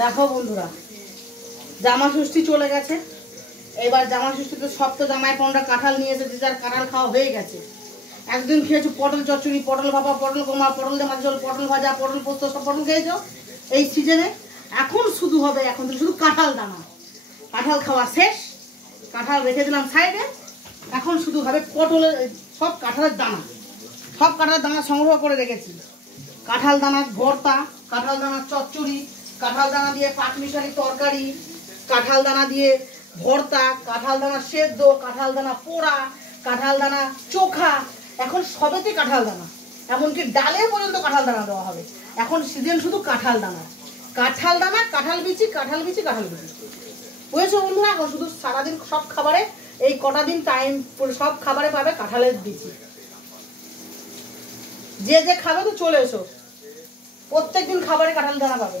দেখো বন্ধুরা, জামা ষষ্ঠী চলে গেছে। এবার জামা ষষ্ঠীতে সব তো জামাই পনেরোটা কাঁঠাল নিয়ে এসেছে, যার কাঁঠাল খাওয়া হয়ে গেছে। একদিন খেয়েছো পটল চচ্চড়ি, পটল ভাপা, পটল কোমা, পটল দিয়ে মাছ ঝোল, পটল ভাজা, পটল পোস্ত, সব পটল খেয়েছো এই সিজনে। এখন শুধু হবে, এখন তো শুধু কাঁঠাল দানা। কাঁঠাল খাওয়া শেষ, কাঁঠাল রেখে দিলাম সাইডে। এখন শুধু হবে পটলের সব কাঁঠালের দানা, সব কাঁঠালের দানা সংগ্রহ করে রেখেছি। কাঁঠাল দানার ভর্তা, কাঁঠাল দানার চচ্চড়ি, কাঁঠাল দানা দিয়ে পাঁচমিশালি তরকারি, কাঁঠাল দানা দিয়ে ভর্তা, কাঁঠাল দানা সেদ্ধ, কাঁঠাল দানা পোড়া, কাঁঠাল দানা চোখা। এখন সবেতে কাঁঠাল দানা, এমনকি ডালে পর্যন্ত কাঁঠাল দানা দেওয়া হবে। এখন সিজন শুধু কাঁঠাল দানা, কাঁঠাল দানা, কাঁঠাল বিচি, কাঁঠাল বিচি, কাঁঠাল বিচি। বুঝেছো বন্ধুরা? এখন শুধু সারাদিন সব খাবারে, এই কটা দিন টাইম সব খাবারে পাবে কাঁঠালের বিচি। যে যে খাবে তো চলে এসো, প্রত্যেকদিন খাবারে কাঁঠাল দানা পাবে।